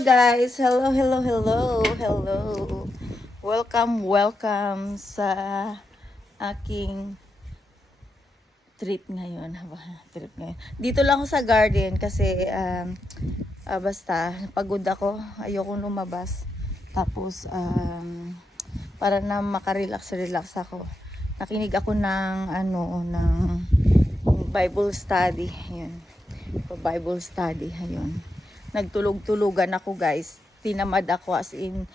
guys! Hello. Welcome sa aking trip ngayon. Dito lang ako sa garden kasi basta pagod ako. Ayokong lumabas. Tapos para na makarelax ako. Nakinig ako ng Bible study. Ayun. Bible study. Ayun. Nagtulog-tulugan ako guys. Tinamad ako as in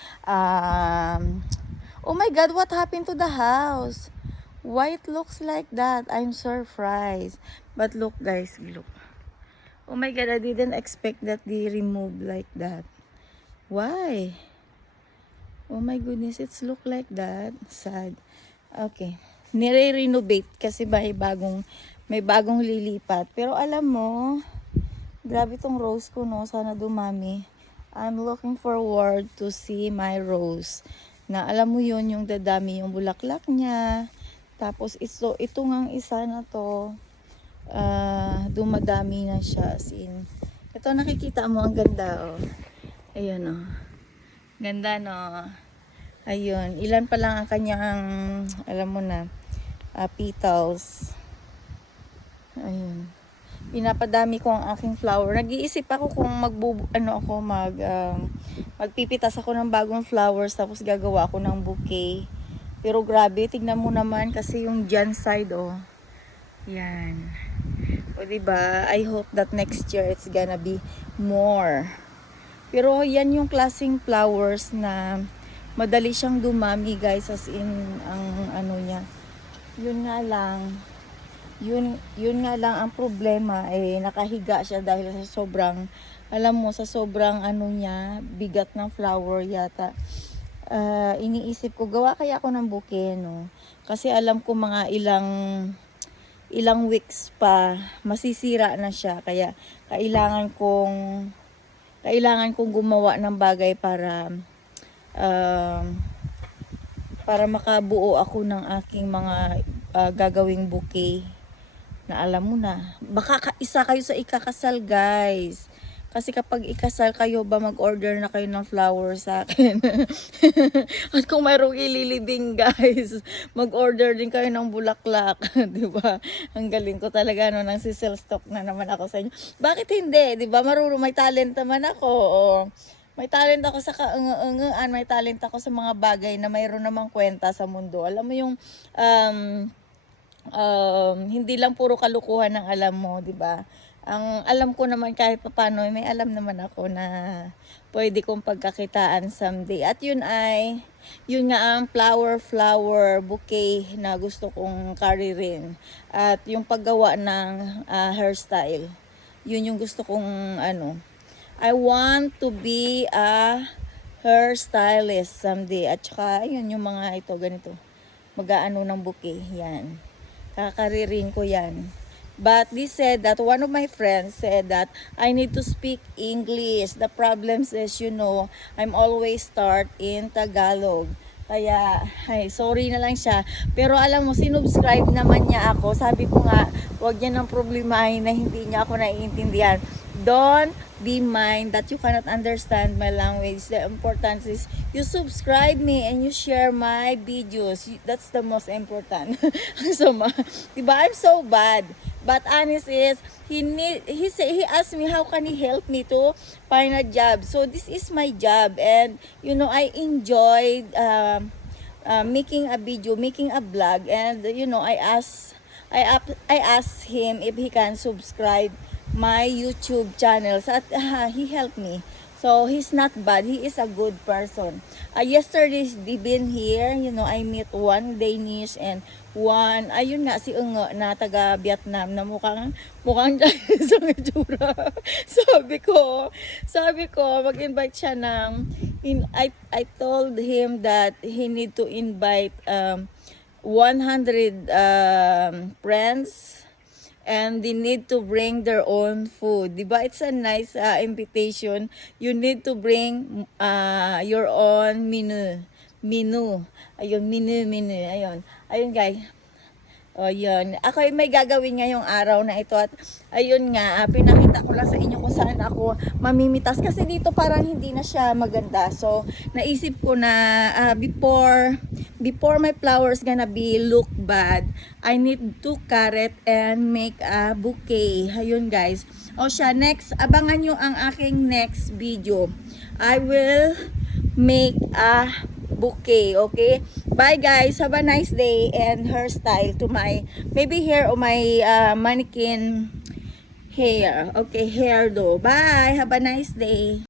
oh my god, what happened to the house? Why it looks like that? I'm surprised. But look guys, look. Oh my god, I didn't expect that they removed like that. Why? Oh my goodness, it's look like that. Sad. Okay. Nire-renovate kasi may bagong lilipat. Pero alam mo, grabe tong rose ko, no? Sana dumami. I'm looking forward to see my rose. Na alam mo yun, yung dadami yung bulaklak niya. Tapos ito ngang isa na to, dumadami na siya. As in, ito nakikita mo, ang ganda, oh. Ayun, oh. Ganda, no? Ayun. Ilan pa lang ang kanyang, alam mo na, petals. Ayun. Pinapadami ko ang aking flower. Nag-iisip ako kung magpipitas ako ng bagong flowers tapos gagawa ako ng bouquet. Pero grabe, tignan mo naman kasi yung dyan side, oh. Yan. O diba, I hope that next year it's gonna be more. Pero yan yung klaseng flowers na madali siyang dumami, guys, as in ang ano niya. Yun nga lang ang problema, nakahiga siya dahil sa sobrang, alam mo, sa sobrang niya, bigat ng flower yata. Iniisip ko, gawa kaya ako ng bouquet, no? Kasi alam ko mga ilang weeks pa masisira na siya, kaya kailangan kong gumawa ng bagay para makabuo ako ng aking mga gagawing bouquet. Na alam mo na, baka isa kayo sa ikakasal, guys. Kasi kapag ikasal kayo, mag-order na kayo ng flowers sa akin. At kung mayroong ililibing, guys, mag-order din kayo ng bulaklak. Diba? Ang galing ko talaga, no, nang sell stock na naman ako sa inyo. Bakit hindi? Diba? May talent naman ako. May talent ako sa kaungaan, may talent ako sa mga bagay na mayroon namang kwenta sa mundo. Alam mo yung hindi lang puro kalukuhan ang alam mo, 'di ba? Ang alam ko naman kahit paano, may alam naman ako na pwede kong pagkakitaan someday. At yun nga ang flower bouquet na gusto kong karirin. At yung paggawa ng hairstyle. Yun yung gusto kong I want to be a hairstylist someday. At saka yun yung mga ito ganito. Mag-aano ng bouquet, yan. Kakaririn ko yan. But they said that one of my friends said that I need to speak English. The problem is, I'm always start in Tagalog. Kaya, sorry na lang siya. Pero alam mo, sinubscribe naman niya ako. Sabi ko nga, huwag niya ng problemahin na hindi niya ako naiintindihan. Don't be mind that you cannot understand my language. The importance is you subscribe me and you share my videos. That's the most important. So, diba, I'm so bad. But honest is, he asked me how can he help me to find a job. So this is my job, and I enjoyed making a video, making a vlog, and I asked him if he can subscribe my YouTube channel. So he helped me. So he's not bad. He is a good person. Yesterday they been here. I meet one Danish and one, ayun nga, si Ungo na taga Vietnam na mukhang Chinese ang itsura. Sabi ko, mag-invite siya I told him that he need to invite 100 friends. And they need to bring their own food. Diba? It's a nice invitation. You need to bring your own menu. Ayun, menu. Ayun guys. O yun. Ako ay may gagawin ngayong araw na ito. At ayun nga, pinakita ko lang sa inyo kung saan ako mamimitas. Kasi dito parang hindi na siya maganda. So, naisip ko na before my flowers gonna be look bad, I need to carrot and make a bouquet. Ayun guys. O siya, next, abangan nyo ang aking next video. I will make a bouquet, okay? Bye guys, have a nice day and hairstyle to my maybe hair or my mannequin hair. Okay, hairdo. Bye, have a nice day.